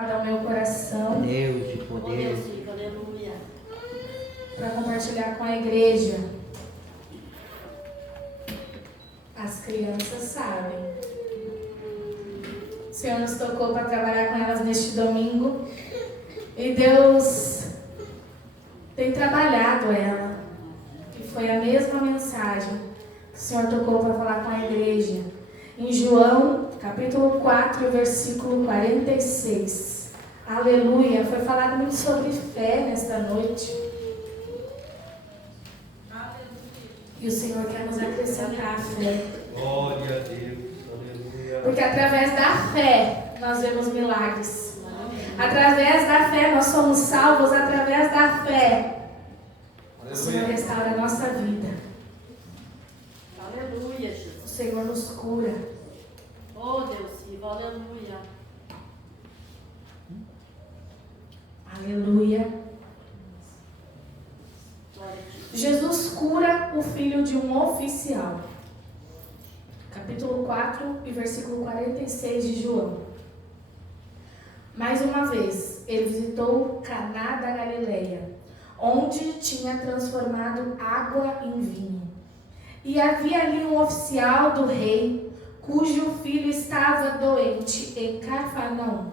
Ao meu coração, Deus de poder, aleluia, para compartilhar com a igreja. As crianças sabem. O Senhor nos tocou para trabalhar com elas neste domingo e Deus tem trabalhado ela. E foi a mesma mensagem que o Senhor tocou para falar com a igreja. Em João, capítulo 4, versículo 46. Aleluia. Foi falado muito sobre fé nesta noite. E o Senhor quer nos acrescentar a fé. glória a Deus, aleluia. Porque através da fé nós vemos milagres. Através da fé nós somos salvos. Através da fé o Senhor restaura a nossa vida. aleluia, Jesus. O Senhor nos cura. Oh, Deus vivo, aleluia. Aleluia. Glória a Deus. Jesus cura o filho de um oficial. Capítulo 4 e versículo 46 de João. Mais uma vez, ele visitou Caná da Galileia, onde tinha transformado água em vinho. E havia ali um oficial do rei, cujo filho estava doente em Cafarnaum.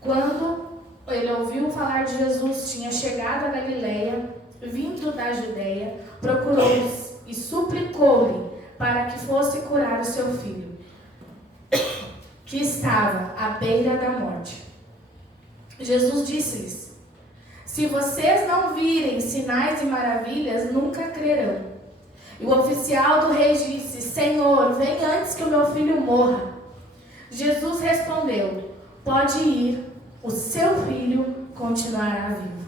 Quando ele ouviu falar de Jesus, tinha chegado a Galileia, vindo da Judeia, procurou-os e suplicou-lhe para que fosse curar o seu filho, que estava à beira da morte. Jesus disse-lhes: se vocês não virem sinais e maravilhas, nunca crerão. E o oficial do rei disse: Senhor, vem antes que o meu filho morra. Jesus respondeu: pode ir, o seu filho continuará vivo.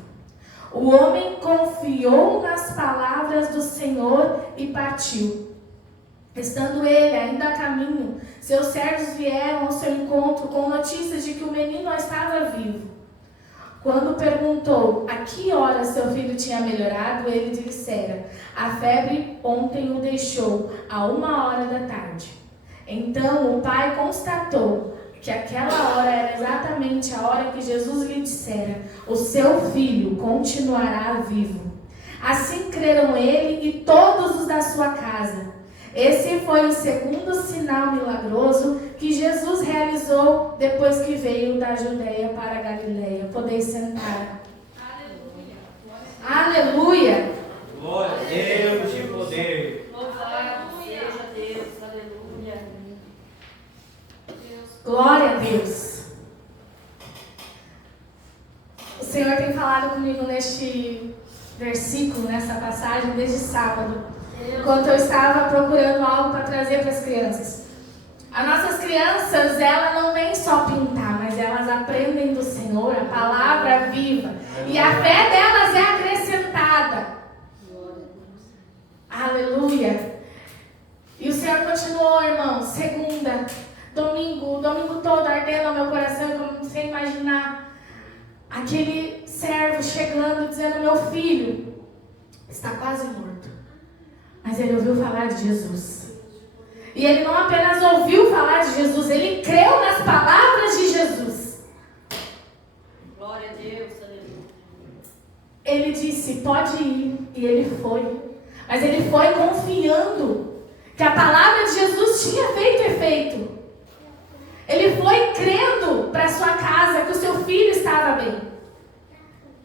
O homem confiou nas palavras do Senhor e partiu. Estando ele ainda a caminho, seus servos vieram ao seu encontro com notícias de que o menino estava vivo. Quando perguntou a que hora seu filho tinha melhorado, ele dissera: a febre ontem o deixou a 1h da tarde. Então o pai constatou que aquela hora era exatamente a hora que Jesus lhe dissera: o seu filho continuará vivo. Assim creram ele e todos os da sua casa. Esse foi o segundo sinal milagroso que Jesus realizou depois que veio da Judeia para a Galileia. Podeis sentar. Aleluia. Aleluia. Glória a Deus de poder. Louvado seja Deus, aleluia. Glória a Deus. O Senhor tem falado comigo neste versículo, nessa passagem, desde sábado, enquanto eu estava procurando algo para trazer para as crianças. As nossas crianças, elas não vêm só pintar, mas elas aprendem do Senhor, a palavra viva. E a fé delas é acrescentada. Aleluia. E o Senhor continuou, irmão, segunda, domingo, o domingo todo ardendo ao meu coração, como você imaginar. Aquele servo chegando, dizendo: meu filho está quase morto. Mas ele ouviu falar de Jesus. E ele não apenas ouviu falar de Jesus, ele creu nas palavras de Jesus. Glória a Deus, aleluia. Ele disse: pode ir. E ele foi. Mas ele foi confiando que a palavra de Jesus tinha feito efeito. Ele foi crendo para sua casa que o seu filho estava bem.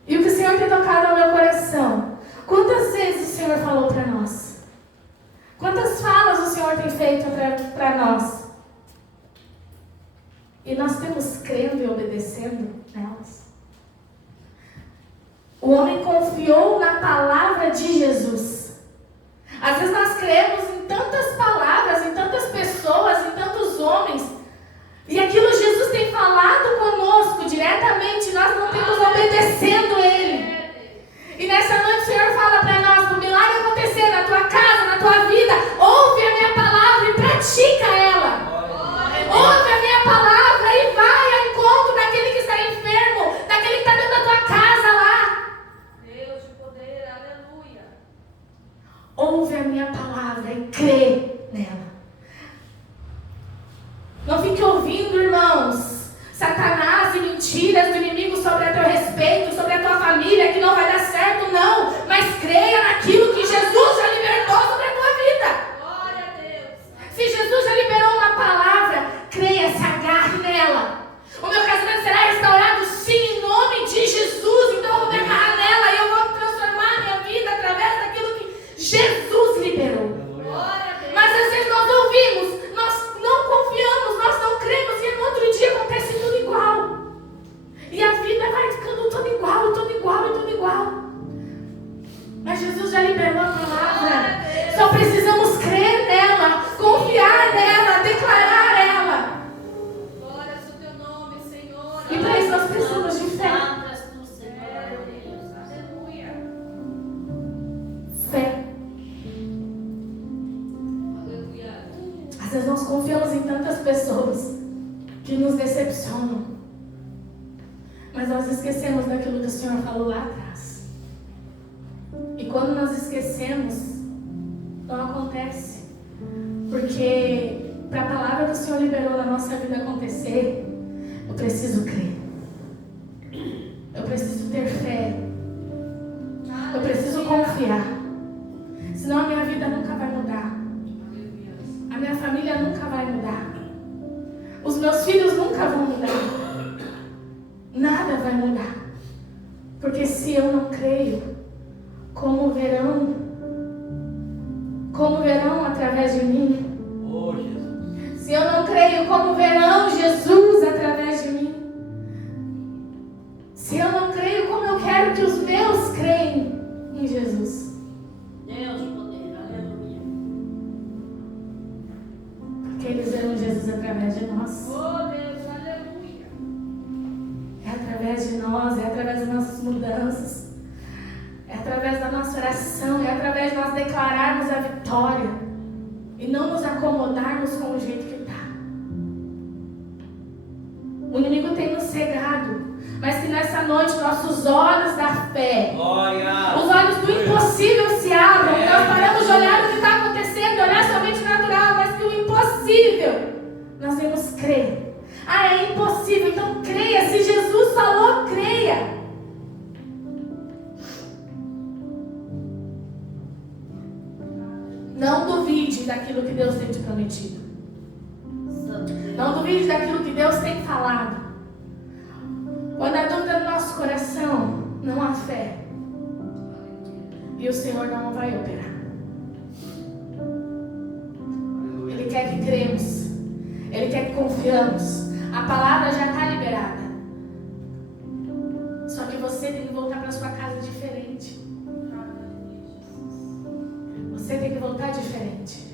E o que o Senhor tem tocado ao meu coração: quantas vezes o Senhor falou para nós? Quantas falas o Senhor tem feito para nós? E nós temos crendo e obedecendo nelas. O homem confiou na palavra de Jesus. Às vezes nós cremos em tantas palavras, em tantas pessoas, em tantos homens, e aquilo Jesus tem falado conosco diretamente, nós não temos obedecendo Ele. E nessa noite o Senhor fala para nós: para o milagre acontecer na tua casa, na tua vida, ouve a minha palavra e pratica ela. Ouve a minha palavra e vai ao encontro daquele que está enfermo, daquele que está dentro da tua casa lá. Deus de poder, aleluia. Ouve a minha palavra e crê nela. Não fique ouvindo, irmão, mentiras do inimigo sobre a teu respeito, sobre a tua família, que não vai dar certo, não. Mas creia naquilo que Jesus já libertou sobre a tua vida. Glória a Deus. Se Jesus já liberou uma palavra, creia, se agarre nela. O meu casamento será restaurado, sim, em nome de Jesus. Então eu vou me agarrar nela e eu vou transformar a minha vida através daquilo que Jesus liberou. Glória a Deus. Mas às vezes nós ouvimos, nós não confiamos, nós não cremos e no outro dia acontece tudo igual. E a vida vai ficando tudo igual, tudo igual e tudo igual. Mas Jesus já liberou a palavra. Só precisamos crer nela, confiar nela, declarar ela. Glória ao teu nome, Senhor. E para isso nós precisamos de fé. Palavras do Senhor, Deus. Aleluia. Fé. Aleluia. Às vezes nós confiamos em tantas pessoas que nos decepcionam. Mas nós esquecemos daquilo que o Senhor falou lá atrás. E quando nós esquecemos, não acontece. Porque para a palavra que o Senhor liberou na nossa vida acontecer, eu preciso crer. Eu preciso ter fé. Eu preciso confiar. Senão a minha vida nunca vai mudar. A minha família nunca vai mudar. Os meus filhos nunca vão mudar. Nada vai mudar. Porque se eu não creio, como verão através de mim? Oh, Jesus. Se eu não creio, como verão Jesus através de mim? Se eu não creio, como eu quero que os meus creem em Jesus? Deus de poder, aleluia. Porque eles verão Jesus através de nós. Oh Deus, aleluia. É através de nós, é através das nossas mudanças. É através da nossa oração, é através de nós declararmos a vitória e não nos acomodarmos com o jeito que está. O inimigo tem nos cegado, mas que nessa noite nossos olhos da fé, Glória. os olhos do impossível se abram, e nós paramos de olhar o que está acontecendo, olhar somente o natural, mas que o impossível nós devemos crer. Ah, é impossível, então creia. Se Jesus falou, creia. Não duvide daquilo que Deus tem te prometido. Não duvide daquilo que Deus tem falado. Quando há dúvida no nosso coração, não há fé. E o Senhor não vai operar. Ele quer que cremos. Ele quer que confiamos. A palavra já está liberada. Só que você tem que voltar para sua casa diferente. Você tem que voltar diferente.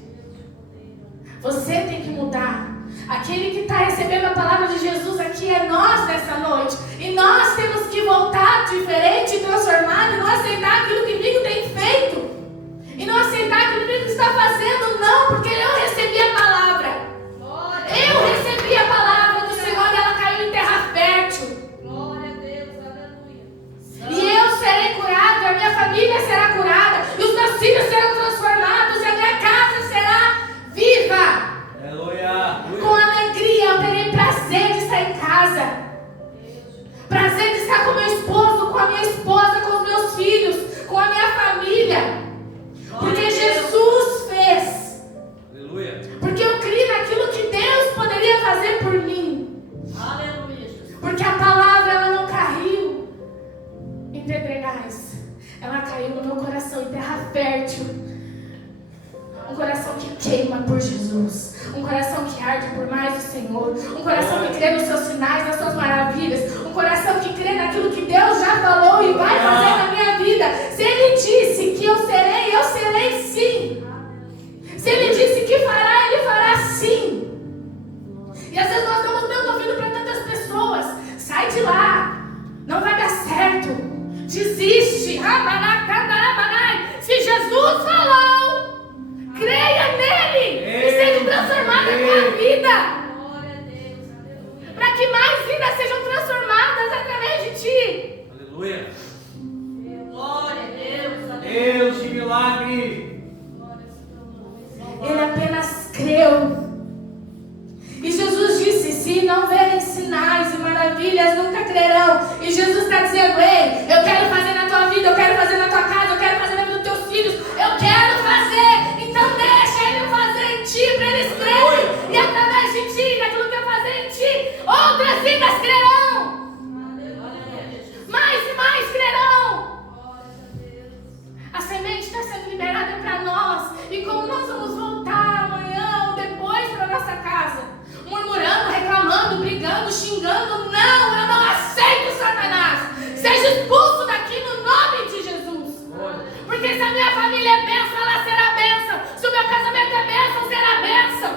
Você tem que mudar. Aquele que está recebendo a palavra de Jesus aqui é nós nessa noite. E nós temos que voltar diferente, transformado, e não aceitar aquilo que o inimigo tem feito. E não aceitar aquilo que o inimigo está fazendo, não, porque eu recebi a palavra. Eu recebi a palavra do Senhor e ela caiu em terra fértil. Glória a Deus, aleluia. E eu serei curado, a minha família será curada, e os meus filhos serão transformados, e a minha casa será viva. Aleluia. Com alegria eu terei prazer de estar em casa. Prazer de estar com meu esposo, com a minha esposa, com os meus filhos, com a minha família. Porque Jesus fez. Aleluia. Porque eu criei naquilo que Deus poderia fazer por mim. Aleluia, Jesus. Porque a palavra ela não caiu em pedregais. Ela caiu no meu coração em terra fértil. Um coração que queima por Jesus. Um coração que arde por mais do Senhor. Um coração que crê nos seus sinais, nas suas maravilhas. Um coração que crê naquilo que Deus já falou e vai fazer na minha vida. Se Ele disse que eu serei sim. Se Ele disse que fará, Ele fará sim. E às vezes nós damos tanto ouvido para tantas pessoas. Sai de lá. Não vai dar certo. Desiste. Se Jesus falou, creia nele e seja transformada a tua vida. Glória a Deus, aleluia. Para que mais vidas sejam transformadas através de ti. Aleluia. Glória a Deus, aleluia. Deus de milagre. maravilhas nunca crerão. E Jesus está dizendo: ei, eu quero fazer na tua vida, eu quero fazer na tua casa, eu quero fazer na vida dos teus filhos, eu quero fazer. Então deixa Ele fazer em ti, para eles crerem. E através de ti, daquilo que eu fazer em ti, outras vidas crerão. Mais e mais crerão. A semente está sendo liberada para nós. E como nós vamos voltar amanhã ou depois para nossa casa, murmurando, reclamando, brigando, xingando, não, eu não aceito Satanás. Seja expulso daqui no nome de Jesus. Porque se a minha família é bênção, ela será bênção. Se o meu casamento é bênção, será bênção.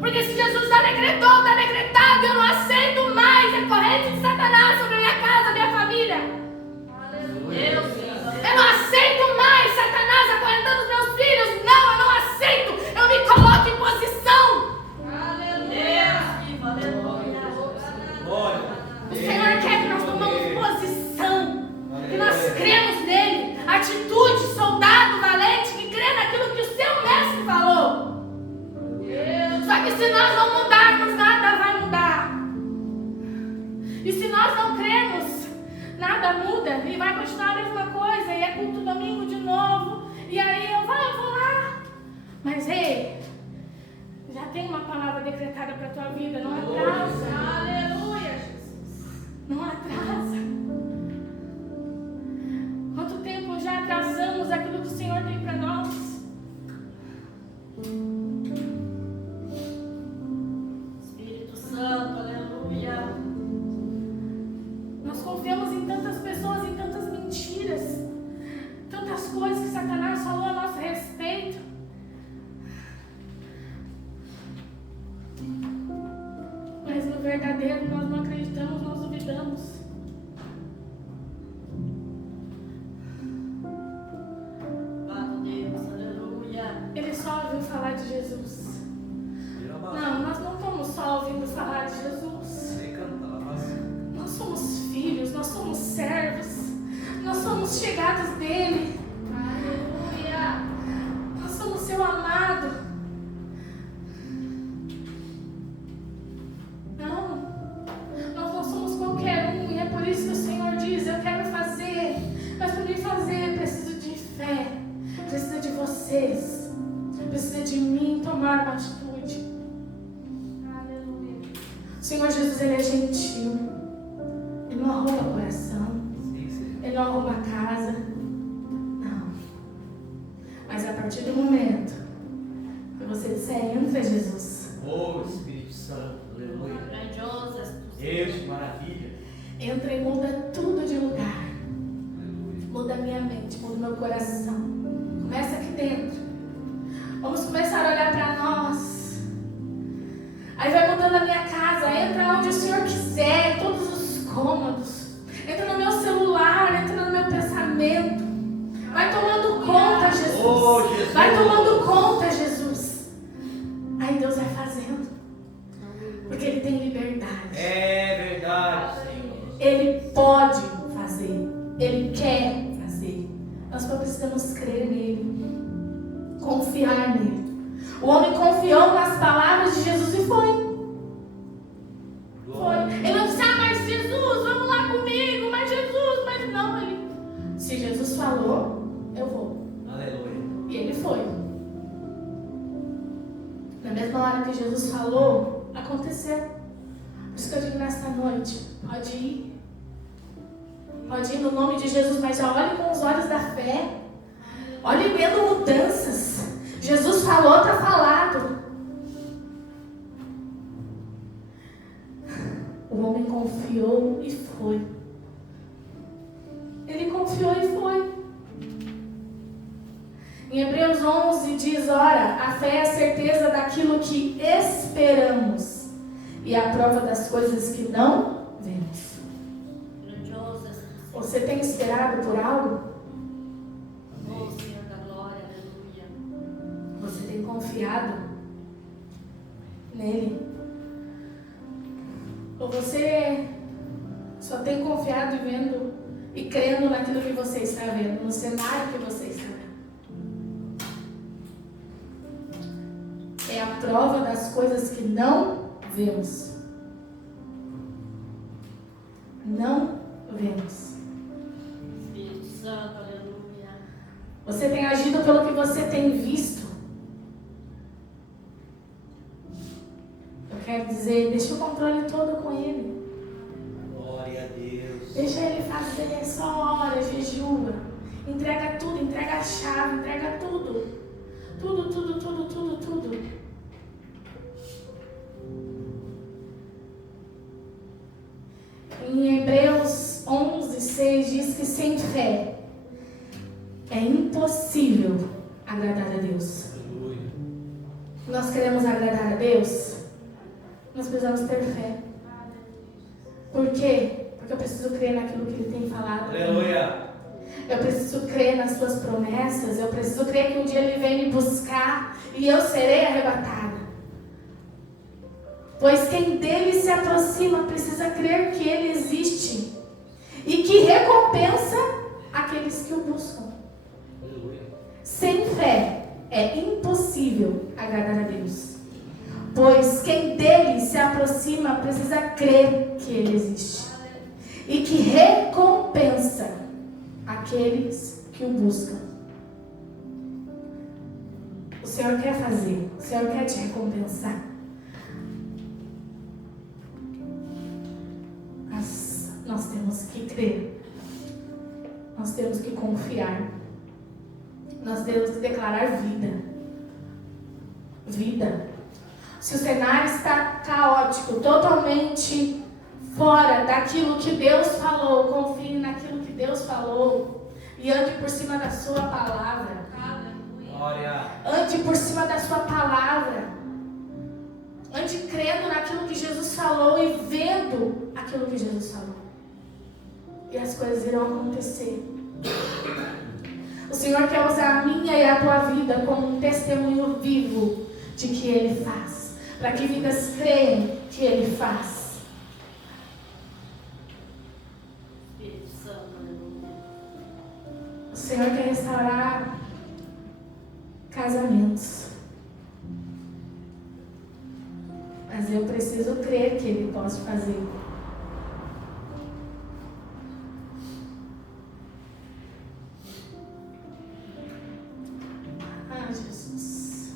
Porque se Jesus já decretou, está decretado, eu não aceito mais a corrente de Satanás sobre a minha casa, minha família. Eu não aceito mais Satanás acorrentando os meus filhos. Não, eu não aceito. Eu me coloco em posição. O Senhor quer que nós tomamos posição, que nós cremos nele. Atitude, soldado valente que crê naquilo que o seu mestre falou. Só que se nós não mudarmos, nada vai mudar. E se nós não cremos, nada muda e vai continuar a mesma coisa. E é culto domingo de novo. E aí eu vou lá. Mas ei, já tem uma palavra decretada para a tua vida. Não atrasa. Aleluia, Jesus. Não atrasa. Quanto tempo já atrasamos aquilo que o Senhor tem para nós? Espírito Santo, aleluia. Nós confiamos em tantas pessoas, em tantas mentiras, tantas coisas que Satanás falou a nosso respeito. Mas no verdadeiro nós não acreditamos, nós duvidamos. Deus, aleluia. Ele só ouviu falar de Jesus. Não, nós não estamos só ouvindo falar de Jesus. Nós somos filhos, nós somos servos, nós somos chegados dele. Aleluia. Nós somos seu amado. Nós não somos qualquer um. E é por isso que o Senhor diz: eu quero fazer. Mas para me fazer, preciso de fé. Precisa de vocês. Precisa de mim tomar uma atitude. Aleluia. O Senhor Jesus, Ele é gentil. Ele não arruma coração. Ele não arruma casa. Não. Mas a partir do momento que você disser: entra, Jesus. Oh, Espírito Santo, aleluia. Grandiosa. Deus, que maravilha. Entra e muda tudo de lugar. Aleluia. Muda minha mente, muda meu coração. Começa aqui dentro. Vamos começar a olhar para nós. Aí vai mudando a minha casa. Entra onde o Senhor quiser, em todos os cômodos. Entra no meu celular, entra no meu pensamento. Vai tomando conta, Jesus. Oh, Jesus. Vai tomando conta, Jesus. Aí Deus vai fazendo. Porque Ele tem liberdade. É verdade, Senhor. Ele pode fazer. Ele quer fazer. Nós só precisamos crer nele. Confiar nele. O homem confiou nas palavras de Jesus e foi. Ele não disse: mas Jesus, vamos lá comigo. Mas Jesus, mas não. Se Jesus falou, eu vou. Aleluia. E ele foi. Na mesma hora que Jesus falou, aconteceu. Por isso que eu digo nesta noite: pode ir. Pode ir no nome de Jesus, mas já olhe com os olhos da fé. Olhe vendo mudanças. Jesus falou, está falado. O homem confiou e foi. Ele confiou e foi. Em Hebreus 11 diz: ora, a fé é a certeza daquilo que esperamos e a prova das coisas que não vemos. Você tem esperado por algo? Oh, Senhor da glória, aleluia. Você tem confiado nele? Ou você só tem confiado e vendo e crendo naquilo que você está vendo, no cenário que você está vendo? É a prova das coisas que não vemos. não vemos. Espírito Santo, aleluia. Você tem agido pelo que você tem visto. Eu quero dizer, deixa o controle todo com Ele. Glória a Deus. Deixa Ele fazer, só ora, jejua. Entrega tudo, entrega a chave, entrega tudo. Tudo, tudo, tudo, tudo, tudo. Em Hebreus 11:6 diz que sem fé é impossível agradar a Deus. Aleluia. Nós queremos agradar a Deus, nós precisamos ter fé. Por quê? Porque eu preciso crer naquilo que Ele tem falado. Aleluia. Eu preciso crer nas suas promessas. Eu preciso crer que um dia Ele vem me buscar e eu serei arrebatada. Pois quem dele se aproxima precisa crer que Ele existe e que recompensa aqueles que o buscam. Aleluia. Sem fé é impossível agradar a Deus. Pois quem dele se aproxima precisa crer que Ele existe e que recompensa aqueles que o buscam. O Senhor quer fazer, o Senhor quer te recompensar. Mas nós temos que crer, nós temos que confiar, nós temos que declarar vida. Vida. Se o cenário está caótico, totalmente fora daquilo que Deus falou, confie naquilo que Deus falou e ande por cima da sua palavra. Glória. Ande por cima da sua palavra. Ande crendo naquilo que Jesus falou e vendo aquilo que Jesus falou. E as coisas irão acontecer. O Senhor quer usar a minha e a tua vida como um testemunho vivo de que Ele faz. Para que vidas creiam que Ele faz. Espírito Santo, aleluia. O Senhor quer restaurar casamentos. Mas eu preciso crer que Ele pode fazer. Ah, Jesus.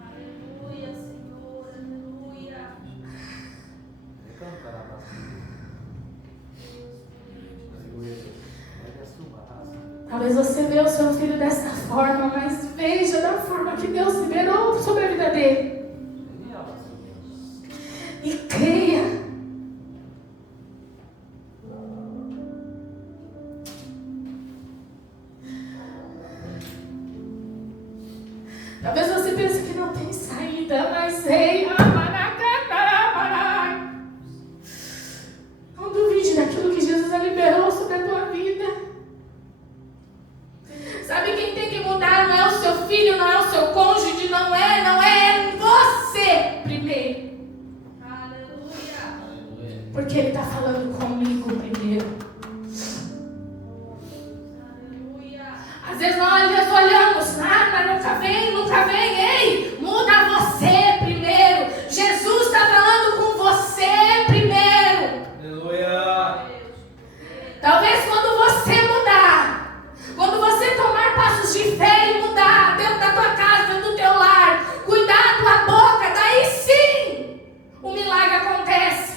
Aleluia, Senhor, aleluia. Talvez você vê o seu filho dessa forma, mas veja da forma que Deus liberou sobre a vida dele. E creia. Talvez você pense que não tem saída, mas ei, não duvide daquilo que Jesus já liberou sobre a tua vida. Sabe quem tem que mudar? Não é o seu filho, não é o seu cônjuge, não é você primeiro. Aleluia. Porque Ele está falando comigo primeiro. Aleluia. Às vezes nós olhamos, mas nunca vem, ei, muda você primeiro. Jesus está falando com você primeiro. Aleluia. Talvez quando você mudar, quando você tomar passos de fé e mudar dentro da tua casa, dentro do teu lar, cuidar da tua boca, daí sim o milagre acontece.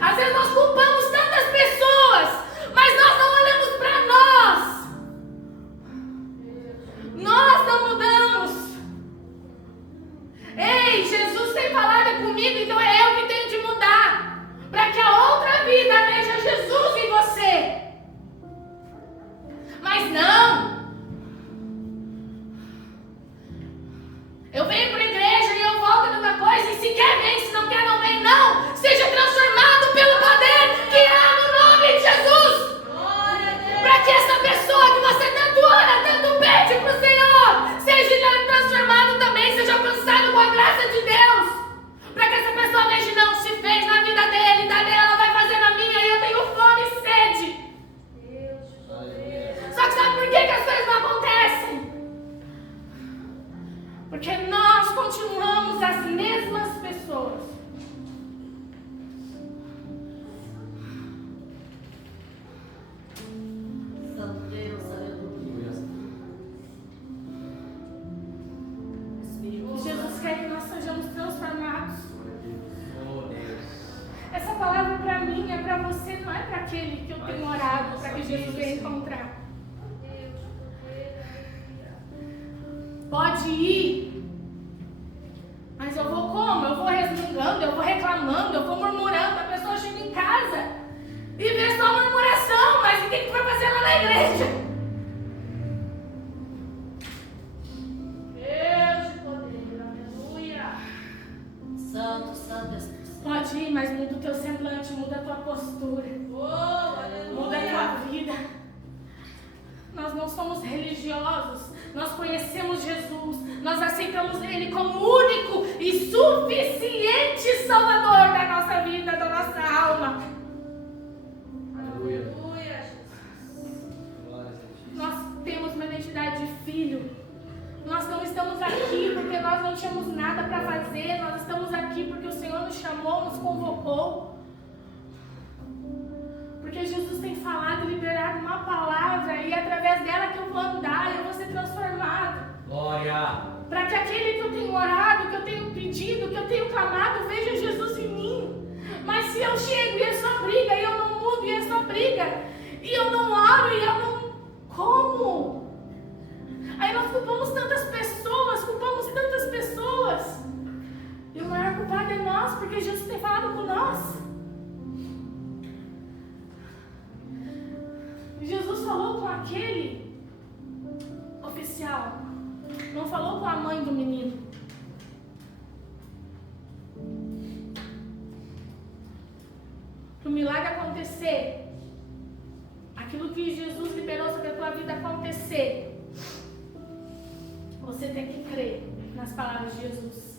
Às vezes nós culpamos tantas pessoas, mas nós não olhamos para nós. Nós não mudamos. Ei, Jesus tem falado comigo, então é eu que tenho de mudar, para que a outra vida veja Jesus em você. Mas não. Eu venho para a igreja e eu volto a mesma coisa, e se quer vem, se não quer não vem, não. Seja transformado pelo poder que há no nome de Jesus. Glória a Deus. Para que essa pessoa que você tanto ora, tanto pede para o Senhor, seja transformado também, seja alcançado com a graça de Deus. Para que essa pessoa veja, não, se fez na vida dele, da dela, ela vai fazer na minha, e eu tenho fome e sede. Só que sabe por que as coisas não acontecem? Porque nós continuamos as mesmas pessoas. Santo Deus, aleluia. Jesus quer que nós sejamos transformados. Oh, Deus. Essa palavra para mim é para você, não é para aquele que eu tenho orado, para que Jesus venha encontrar. Pode ir, mas eu vou como? Eu vou resmungando, eu vou reclamando, eu vou murmurando. A pessoa chega em casa e vê só murmuração, mas o que vai fazer lá na igreja? Deus de poder, aleluia. Santo, santo Espírito. Pode ir, mas muda o teu semblante, muda a tua postura, muda a tua vida. Nós não somos religiosos, nós conhecemos Jesus, nós aceitamos Ele como único e suficiente Salvador da nossa vida, da nossa alma. Aleluia. Nós temos uma identidade de filho. Nós não estamos aqui porque nós não tínhamos nada para fazer, nós estamos aqui porque o Senhor nos chamou, nos convocou. Porque Jesus tem falado e liberado uma palavra e é através dela que eu vou andar, eu vou ser transformado. Glória. Para que aquele que eu tenho orado, que eu tenho pedido, que eu tenho clamado, veja Jesus em mim. Mas se eu chego e é só briga, e eu não mudo e é só briga, e eu não oro e eu não... Como? Aí nós culpamos tantas pessoas. E o maior culpado é nós, porque Jesus tem falado com nós. Jesus falou com aquele oficial, não falou com a mãe do menino. Para o milagre acontecer, aquilo que Jesus liberou sobre a tua vida acontecer, você tem que crer nas palavras de Jesus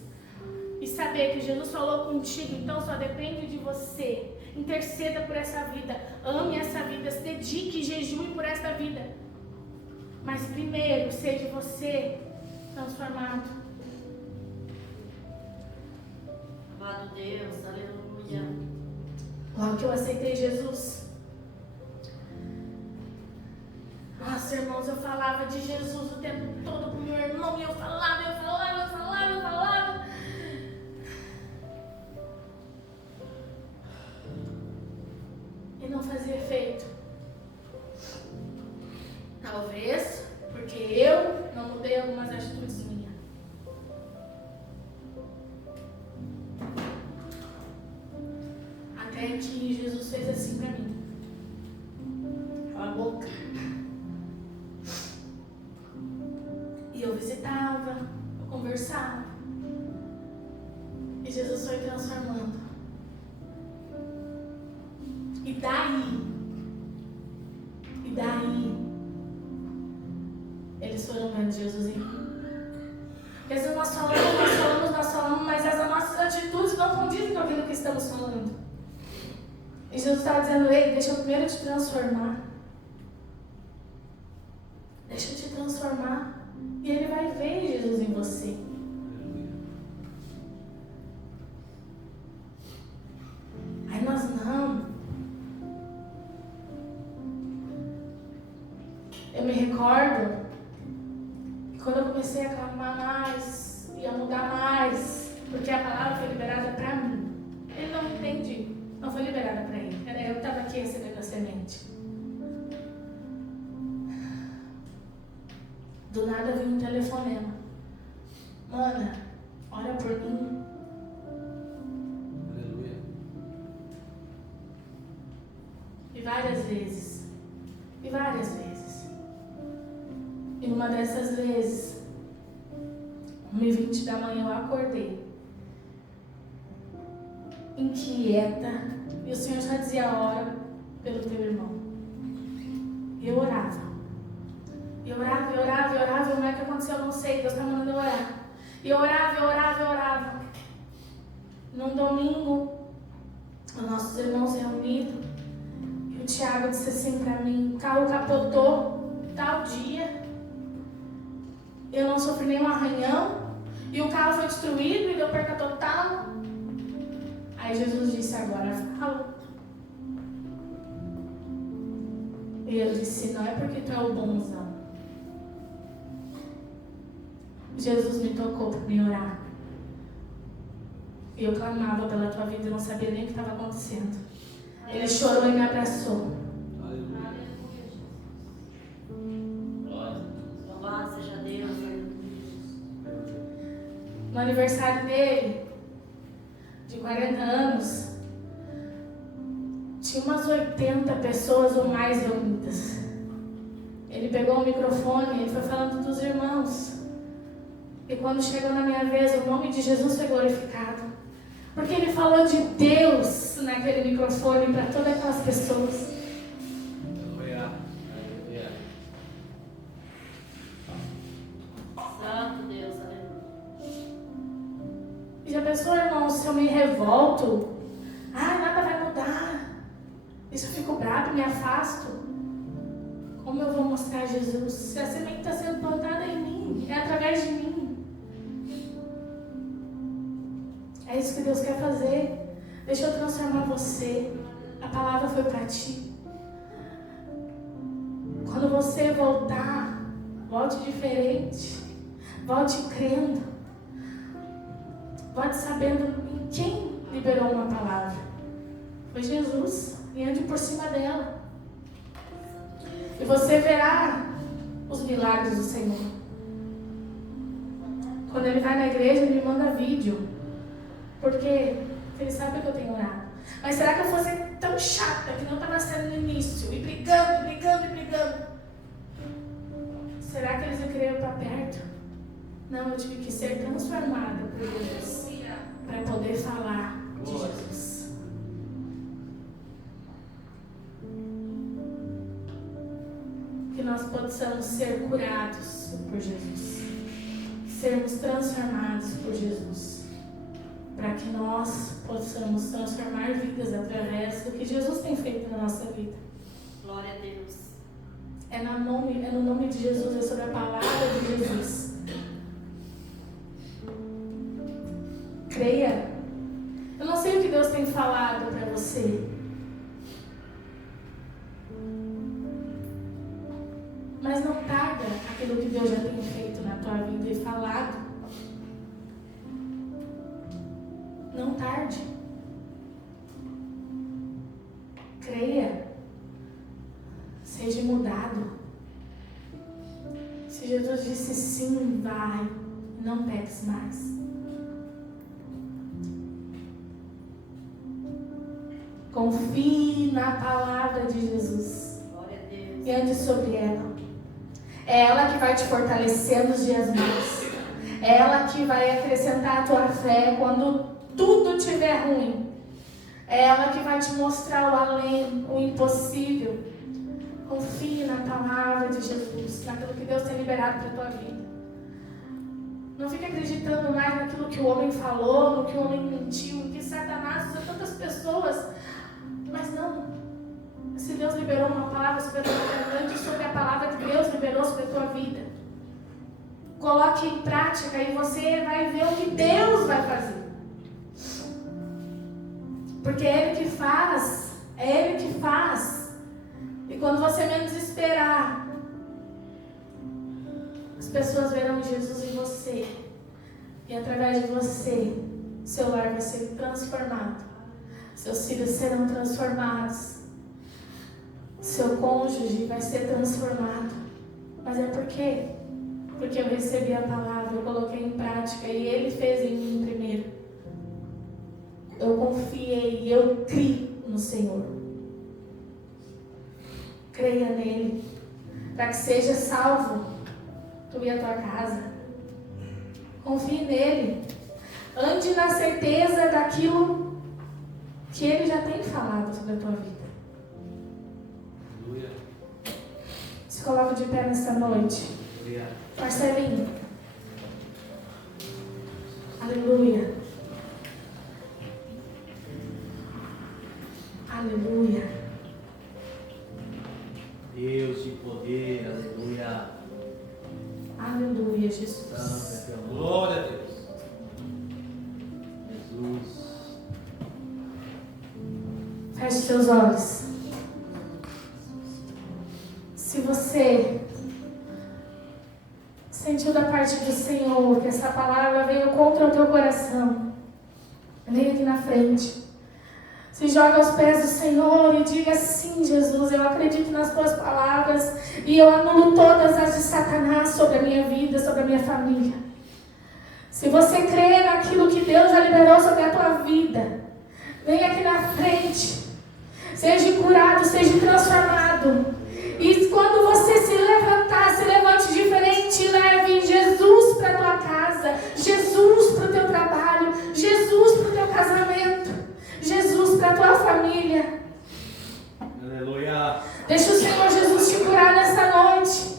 e saber que Jesus falou contigo, então só depende de você. Interceda por essa vida, ame essa vida, se dedique e jejue por essa vida. Mas primeiro, seja você transformado. Amado Deus, aleluia. Logo que eu aceitei Jesus, nossa, irmãos, eu falava de Jesus o tempo todo pro meu irmão, e eu falava. E não fazia efeito. Talvez porque eu não mudei algumas atitudes minhas. Até que Jesus fez assim pra mim. Cala a boca. E eu visitava, eu conversava. E Jesus foi transformando. E daí, eles foram vendo Jesus em mim. Porque às vezes nós falamos, mas as nossas atitudes não condizem com aquilo que estamos falando. E Jesus estava dizendo, ei, deixa eu primeiro te transformar. Deixa eu te transformar. E ele vai ver Jesus em você. Aí nós não. Eu me recordo que quando eu comecei a clamar mais e a mudar mais, porque a palavra foi liberada para mim. Ele não entende, não foi liberada para ele. Era eu que estava aqui recebendo a semente. Do nada veio um telefonema. Mana, ora por mim. Aleluia. E várias vezes. E uma dessas vezes, 1h20 da manhã, eu acordei inquieta. E o Senhor só dizia, ora pelo teu irmão. E eu orava. E como é que aconteceu? Eu não sei, Deus está mandando eu orar. E eu orava. Num domingo, os nossos irmãos reunidos, e o Tiago disse assim para mim, o carro capotou tal dia, eu não sofri nenhum arranhão, E o carro foi destruído e deu perca total. Aí Jesus disse, agora fala. E ele disse, não é porque tu é o bonzão. Jesus me tocou para me orar. E eu clamava pela tua vida e não sabia nem o que estava acontecendo. Ele chorou e me abraçou. Aleluia, Jesus. Louvado seja Deus. No aniversário dele, de 40 anos, tinha umas 80 pessoas ou mais reunidas. Ele pegou o microfone e foi falando dos irmãos. E quando chegou na minha vez, o nome de Jesus foi glorificado. Porque ele falou de Deus naquele microfone para todas aquelas pessoas. Aleluia. Aleluia. Santo Deus, aleluia. E já pensou, irmão, se eu me revolto? Nada vai mudar. E se eu fico bravo, me afasto? Como eu vou mostrar Jesus? Se a semente está sendo plantada em mim, é através de mim. É isso que Deus quer fazer. Deixa eu transformar você. A palavra foi para ti. Quando você voltar, volte diferente. Volte crendo. Volte sabendo em quem liberou uma palavra. Foi Jesus. E ande por cima dela. E você verá os milagres do Senhor. Quando Ele vai na igreja, Ele me manda vídeo. Porque Ele sabe que eu tenho orado. Mas será que eu fosse tão chata que não estava sendo no início? E brigando. Será que eles iam querer ir para perto? Não, eu tive que ser transformada por Deus. Para poder falar de Jesus. Que nós possamos ser curados por Jesus. Sermos transformados por Jesus. Para que nós possamos transformar vidas através do que Jesus tem feito na nossa vida. Glória a Deus. É no nome de Jesus, é sobre a palavra de Jesus. Creia. Eu não sei o que Deus tem falado para você. Mas não tarda aquilo que Deus já tem feito na tua vida e falado. Não tarde. Creia. Seja mudado. Se Jesus disse sim, vai. Não peques mais. Confie na palavra de Jesus. Glória a Deus. E ande sobre ela. É ela que vai te fortalecer nos dias maus. É ela que vai acrescentar a tua fé quando tudo estiver ruim. É ela que vai te mostrar o além, o impossível. Confie na palavra de Jesus, naquilo que Deus tem liberado para a tua vida. Não fique acreditando mais naquilo que o homem falou, no que o homem mentiu, que Satanás usa tantas pessoas. Mas não. Se Deus liberou uma palavra sobre a tua vida, ande sobre a palavra que Deus liberou sobre a tua vida. Coloque em prática e você vai ver o que Deus vai fazer. Porque é Ele que faz. É Ele que faz. E quando você menos esperar, as pessoas verão Jesus em você. E através de você, seu lar vai ser transformado. Seus filhos serão transformados. Seu cônjuge vai ser transformado. Mas é por quê? Porque eu recebi a palavra, eu coloquei em prática e Ele fez em mim primeiro. Eu confiei e eu criei no Senhor. Creia nele, para que seja salvo tu e a tua casa. Confie nele. Ande na certeza daquilo que Ele já tem falado sobre a tua vida. Aleluia. Se coloca de pé nesta noite. Aleluia. Marcelinho. Aleluia. Aleluia. Deus de poder, aleluia. Aleluia, Jesus. Santo é teu. Glória a Deus. seus olhos. Se você sentiu da parte do Senhor que essa palavra veio contra o teu coração, vem aqui na frente. Se joga aos pés do Senhor e diga: sim, Jesus, eu acredito nas tuas palavras e eu anulo todas as de Satanás sobre a minha vida, sobre a minha família. Se você crê naquilo que Deus já liberou sobre a tua vida, vem aqui na frente. Seja curado, seja transformado. E quando você se levantar, se levante diferente, leve Jesus para a tua casa, Jesus para o teu trabalho, Jesus para o teu casamento, Jesus para a tua família. Aleluia. Deixa o Senhor Jesus te curar nessa noite.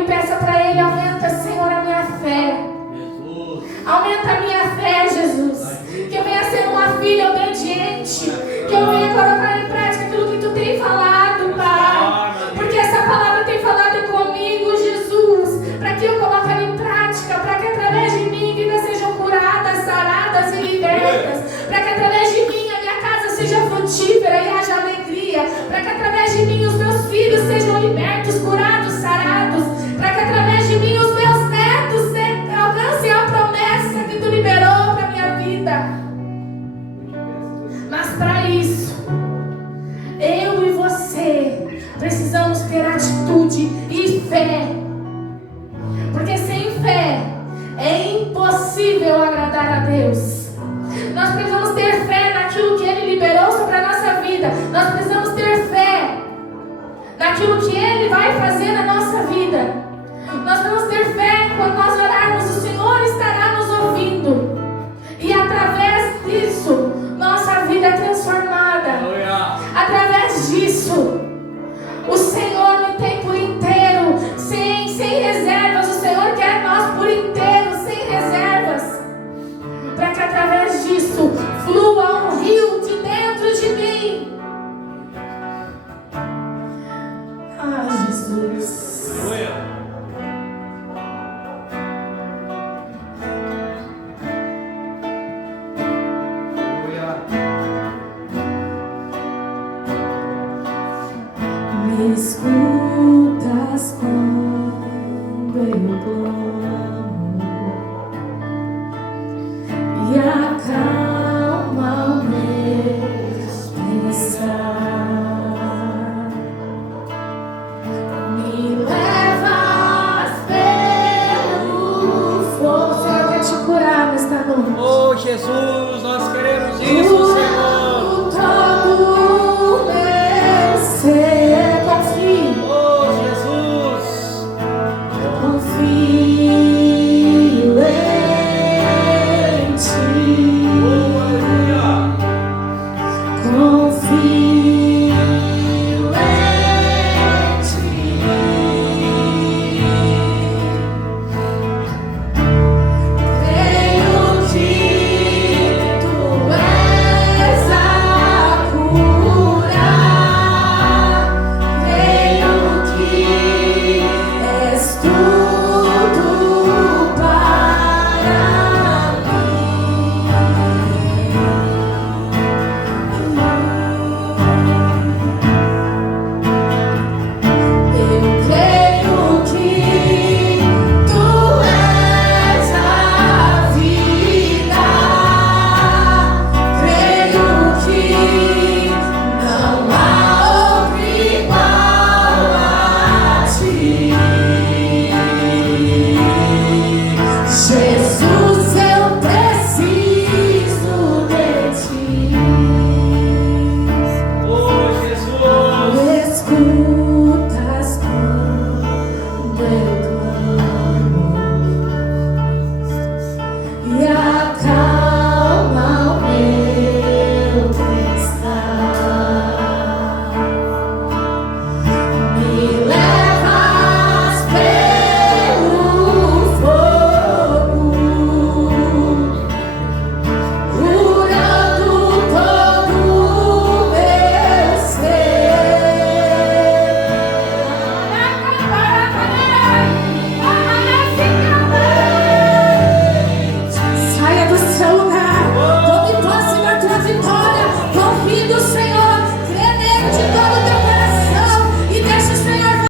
E peça para Ele: aumenta, Senhor, a minha fé. Jesus. Aumenta a minha fé, Jesus. Que eu venha ser uma filha obediente. Que eu venha colocar em prática aquilo que Tu tem falado, Pai. Porque essa palavra tem falado comigo, Jesus. Para que eu coloque ela em prática. Para que através de mim vidas sejam curadas, saradas e libertas. Para que através de mim a minha casa seja frutífera e haja alegria. Para que através de mim os meus filhos sejam libertos, curados, sarados. Para que através de mim os meus netos alcancem a promessa que Tu liberou para a minha vida. Mas para isso, eu e você precisamos ter atitude e fé. Porque sem fé é impossível agradar a Deus. Nós precisamos ter fé naquilo que Ele liberou sobre a nossa vida. Nós precisamos ter fé naquilo que Ele vai fazer na nossa vida. Nós precisamos ter fé quando nós orarmos, o Senhor estará nos ouvindo. E através disso, nossa vida é transformada. Através disso, o Senhor me tem por inteiro, sem reservas. O Senhor quer nós por inteiro, sem reservas. Para que através disso flua um rio de dentro de mim. Jesus. Me escutas quando eu clamo e acalma o meu pensar. Me levas pelo fogo. O Senhor quer te curar nesta noite. Oh, Jesus, nós queremos isso, Senhor.